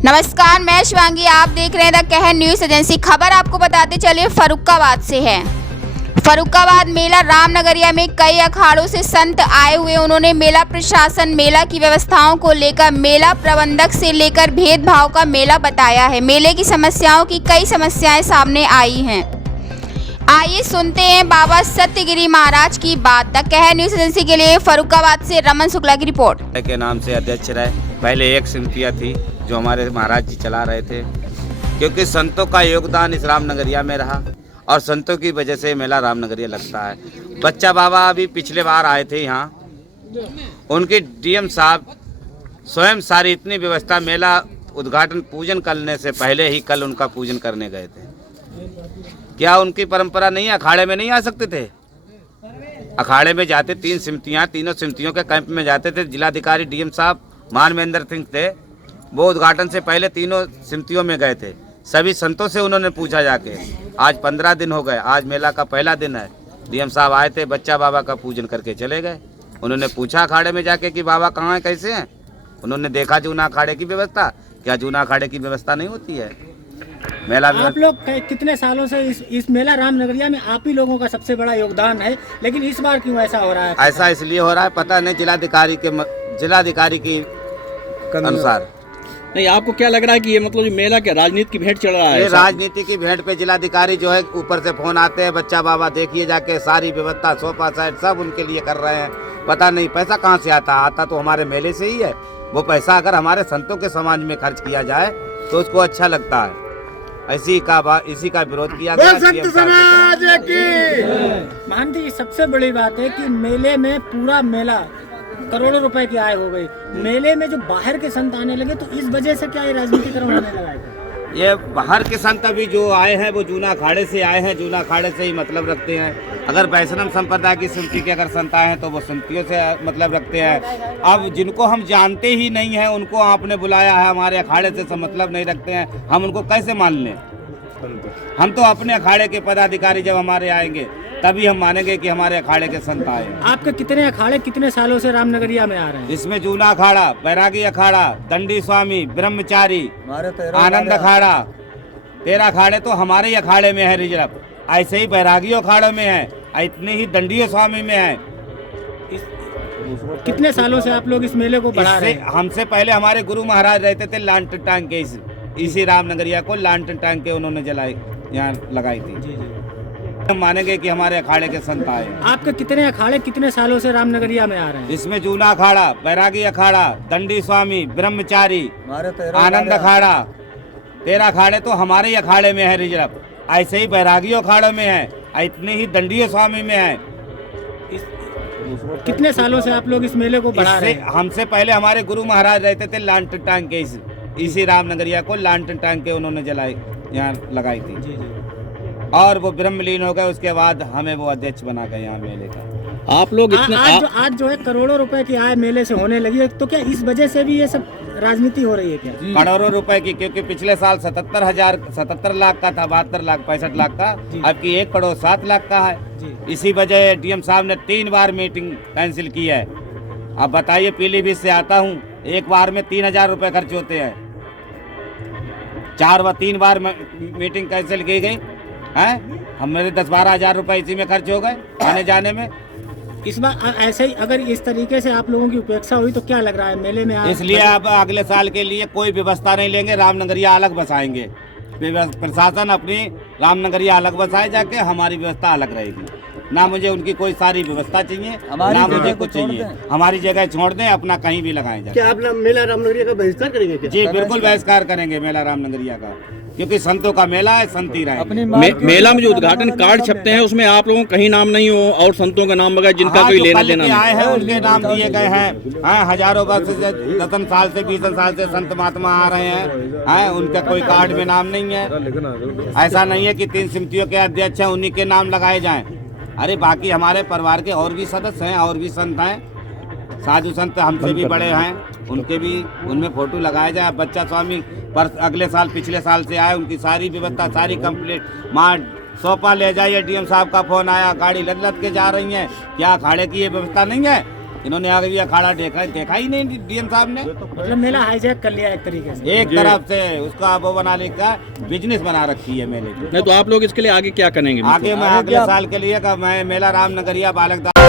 नमस्कार, मैं शिवांगी। आप देख रहे हैं द कहर न्यूज एजेंसी। खबर आपको बताते चलिए फर्रुखाबाद से है। फर्रुखाबाद मेला रामनगरिया में कई अखाड़ों से संत आए हुए। उन्होंने मेला प्रशासन, मेला की व्यवस्थाओं को लेकर, मेला प्रबंधक से लेकर भेदभाव का मेला बताया है। मेले की समस्याओं की कई समस्याएं सामने आई हैं। आइए सुनते हैं बाबा सत्यगिरी महाराज की बात। द कहर न्यूज एजेंसी के लिए फर्रुखाबाद से रमन शुक्ला की रिपोर्ट। के नाम से अध्यक्ष रहे। पहले एक समितियाँ थी जो हमारे महाराज जी चला रहे थे, क्योंकि संतों का योगदान इस रामनगरिया में रहा और संतों की वजह से मेला रामनगरिया लगता है। बच्चा बाबा अभी पिछले बार आए थे यहाँ, उनके डीएम साहब स्वयं सारी इतनी व्यवस्था, मेला उद्घाटन पूजन करने से पहले ही कल उनका पूजन करने गए थे। क्या उनकी परंपरा नहीं है? अखाड़े में नहीं आ सकते थे? अखाड़े में जाते, तीन समितियाँ, तीनों समितियों के कैंप में जाते थे। जिलाधिकारी डीएम साहब मान महेंद्र सिंह थे, वो उद्घाटन से पहले तीनों समितियों में गए थे। सभी संतों से उन्होंने पूछा जाके। आज 15 दिन हो गए, आज मेला का पहला दिन है। डीएम साहब आए थे, बच्चा बाबा का पूजन करके चले गए। उन्होंने पूछा अखाड़े में जाके कि बाबा कहाँ हैं, कैसे हैं। उन्होंने देखा जूना अखाड़े की व्यवस्था। क्या जूना अखाड़े की व्यवस्था नहीं होती है? मेला आप लोग कितने सालों से इस मेला रामनगरिया में आप ही लोगों का सबसे बड़ा योगदान है, लेकिन इस बार क्यों ऐसा हो रहा है? ऐसा इसलिए हो रहा है, पता नहीं, जिलाधिकारी की अनुसार। नहीं, आपको क्या लग रहा है कि ये मतलब जो मेला क्या राजनीति की भेंट चढ़ रहा है? ये राजनीति की भेंट पे जिलाधिकारी जो है ऊपर से फोन आते हैं, बच्चा बाबा देखिए जाके, सारी व्यवस्था सोफा सेट सब उनके लिए कर रहे हैं। पता नहीं पैसा कहाँ से आता तो हमारे मेले से ही है। वो पैसा अगर हमारे संतों के समाज में खर्च किया जाए तो उसको अच्छा लगता है। इसी का विरोध किया गया। मान जी, सबसे बड़ी बात है कि मेले में पूरा मेला करोड़ों रुपए की आय हो गई। मेले में जो बाहर के संत आने लगे, तो इस वजह से क्या ये राजनीतिकरण होने लगा है? ये बाहर के संत अभी जो आए हैं वो जूना अखाड़े से आए हैं, जूना अखाड़े से ही मतलब रखते हैं। अगर वैष्णव संप्रदाय की समिति के अगर संत आए हैं तो वो समितियों से मतलब रखते हैं। अब जिनको हम जानते ही नहीं हैं उनको आपने बुलाया है, हमारे अखाड़े से मतलब नहीं रखते हैं, हम उनको कैसे मान लें? हम तो अपने अखाड़े के पदाधिकारी जब हमारे आएंगे तभी हम मानेंगे कि हमारे अखाड़े के संत आए। आपके कितने अखाड़े कितने सालों से रामनगरिया में आ रहे हैं? इसमें जूना अखाड़ा, बैरागी अखाड़ा, दंडी स्वामी, ब्रह्मचारी, आनंद अखाड़ा, 13 अखाड़े तो हमारे ही अखाड़े में है रिजर्व। ऐसे ही बैरागी अखाड़ों में है, इतने ही दंडी स्वामी में है। कितने सालों से आप लोग इस मेले को बढ़ा रहे हैं? हमसे पहले हमारे गुरु महाराज रहते थे, लालटेन टांग के इसी रामनगरिया को लालटेन टांग के उन्होंने जलाई, यहाँ लगाई थी। हम मानेंगे कि हमारे अखाड़े के संत आए। आपके कितने अखाड़े कितने सालों से रामनगरिया में आ रहे हैं? इसमें जूना अखाड़ा, बैरागी अखाड़ा, दंडी स्वामी, ब्रह्मचारी, आनंद अखाड़ा, 13 अखाड़े तो हमारे ही अखाड़े में है रिजर्व। ऐसे ही बैरागी अखाड़ों में है, इतने ही दंडी स्वामी में है। कितने सालों से आप लोग इस मेले को बढ़ा रहे हैं? हमसे पहले हमारे गुरु महाराज रहते थे, लालटेन टांग के इसी रामनगरिया को लालटेन टांग के उन्होंने जलाई, यहाँ लगाई थी। और वो ब्रह्मलीन हो गए, उसके बाद हमें वो अध्यक्ष बना गए यहाँ मेले का। आप लोग इतने आज जो है करोड़ों रुपए की आय मेले से होने लगी है, तो क्या इस वजह से भी ये सब राजनीति हो रही है क्या? करोड़ों रुपए की, क्योंकि पिछले साल 77 लाख का था, 72 लाख 65 लाख का, अब की 1 करोड़ 7 लाख का है। इसी वजह डीएम साहब ने 3 बार मीटिंग कैंसिल की है। अब बताइए, पीलीभीत से आता हूँ, एक बार में 3000 रुपए खर्च होते हैं। 3 बार मीटिंग कैंसिल की गई है। हमारे 10-12 हजार रुपए इसी में खर्च हो गए आने जाने में। इस बार ऐसे ही अगर इस तरीके से आप लोगों की उपेक्षा हुई तो क्या लग रहा है मेले में? इसलिए अब अगले साल के लिए कोई व्यवस्था नहीं लेंगे, रामनगरिया अलग बसाएंगे। प्रशासन अपनी रामनगरिया अलग बसाए जाके, हमारी व्यवस्था अलग रहेगी। ना मुझे उनकी कोई सारी व्यवस्था चाहिए, ना मुझे कुछ चाहिए। हमारी जगह छोड़ दें, अपना कहीं भी लगाएं जाए। क्या आप मेला रामनगरिया का बहिष्कार करेंगे क्या? जी बिल्कुल बहिष्कार करेंगे मेला रामनगरिया का, क्योंकि संतों का मेला है, संत ही रहे। मेला में जो उद्घाटन कार्ड छपते हैं उसमें आप लोगों का कहीं नाम नहीं हो और संतों का नाम वगैरह जिनका कोई लेना देना नहीं आए हैं उनके नाम दिए गए हैं। हजारों वर्ष से, 10 साल से 20 साल से संत महात्मा आ रहे हैं, उनका कोई कार्ड में नाम नहीं है। ऐसा नहीं है कि 3 समितियों के अध्यक्ष हैं उन्हीं के नाम लगाए जाएं। अरे बाकी हमारे परिवार के और भी सदस्य हैं, और भी संत हैं, साधु संत हमसे भी बड़े हैं, उनके भी उनमें फोटो लगाया जाए। बच्चा स्वामी पर अगले साल पिछले साल से आए, उनकी सारी व्यवस्था सारी कंप्लीट। माँ सोफा ले जाइए, डीएम साहब का फोन आया, गाड़ी लद के जा रही है। क्या अखाड़े की ये व्यवस्था नहीं है? इन्होंने आगे भी अखाड़ा देखा ही नहीं डीएम साहब ने। मतलब मेला हाईजैक कर लिया एक तरीके से। एक तरफ से उसका वो बना लिखा बिजनेस बना रखी है मेले की। नहीं तो आप लोग इसके लिए आगे क्या करेंगे? आगे मैं अगले साल के लिए मैं मेला रामनगरिया बालकदास